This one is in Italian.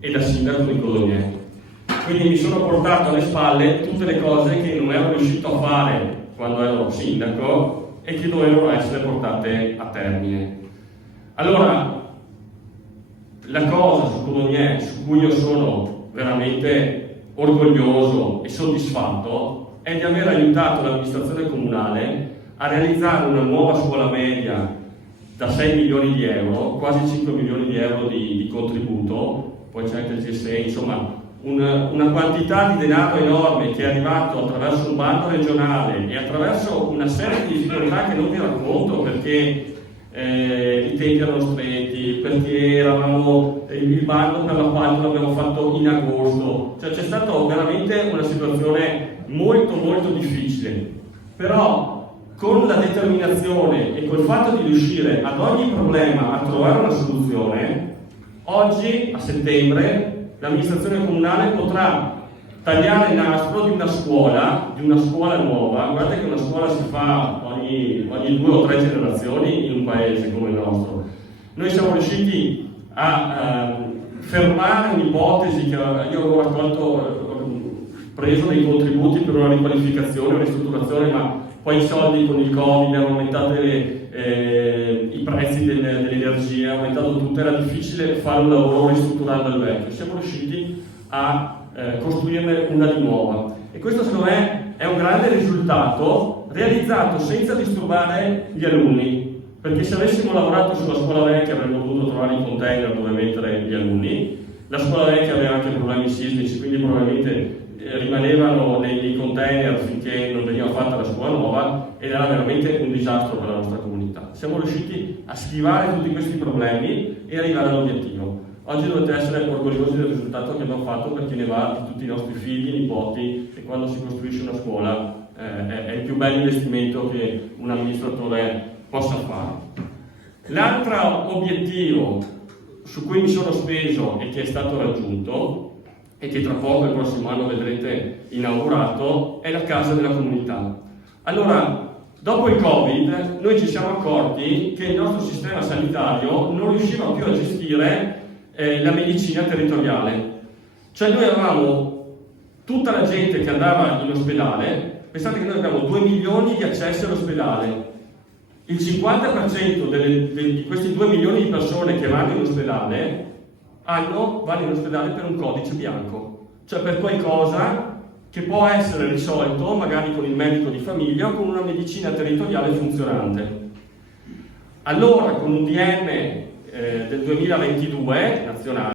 e da sindaco di Codogno. Quindi mi sono portato alle spalle tutte le cose che non ero riuscito a fare quando ero sindaco e che dovevano essere portate a termine. Allora, la cosa su Codogno su cui io sono veramente orgoglioso e soddisfatto è di aver aiutato l'amministrazione comunale a realizzare una nuova scuola media da 6 milioni di euro, quasi 5 milioni di euro di contributo, poi c'è anche il GSE, insomma una quantità di denaro enorme che è arrivato attraverso un bando regionale e attraverso una serie di difficoltà che non vi racconto perché i tempi erano stretti, perché il bando per l'appalto l'abbiamo fatto in agosto, cioè c'è stata veramente una situazione molto molto difficile, però con la determinazione e col fatto di riuscire ad ogni problema a trovare una soluzione, oggi a settembre l'amministrazione comunale potrà tagliare il nastro di una scuola nuova. Guardate che una scuola si fa ogni 2 o 3 generazioni in un paese come il nostro. Noi siamo riusciti a fermare un'ipotesi che io avevo preso dei contributi per una riqualificazione, una ristrutturazione, ma poi i soldi con il Covid hanno aumentato i prezzi dell'energia, è aumentato tutto, era difficile fare un lavoro ristrutturando il vecchio. Siamo riusciti a costruirne una di nuova e questo secondo me è un grande risultato realizzato senza disturbare gli alunni, perché se avessimo lavorato sulla scuola vecchia avremmo dovuto trovare i container dove mettere gli alunni. La scuola vecchia aveva anche problemi sismici, quindi probabilmente rimanevano nei container finché non veniva fatta la scuola nuova ed era veramente un disastro per la nostra comunità. Siamo riusciti a schivare tutti questi problemi e arrivare all'obiettivo. Oggi dovete essere orgogliosi del risultato che abbiamo fatto perché ne va di tutti i nostri figli, nipoti, e quando si costruisce una scuola è il più bel investimento che un amministratore possa fare. L'altro obiettivo su cui mi sono speso e che è stato raggiunto e che tra poco il prossimo anno vedrete inaugurato è la casa della comunità. Allora, dopo il Covid noi ci siamo accorti che il nostro sistema sanitario non riusciva più a gestire la medicina territoriale. Cioè noi avevamo tutta la gente che andava in ospedale, pensate che noi abbiamo 2 milioni di accessi all'ospedale, il 50% di questi 2 milioni di persone che vanno in ospedale vanno in ospedale per un codice bianco, cioè per qualcosa che può essere risolto magari con il medico di famiglia o con una medicina territoriale funzionante. Allora con un DM del 2022 nazionale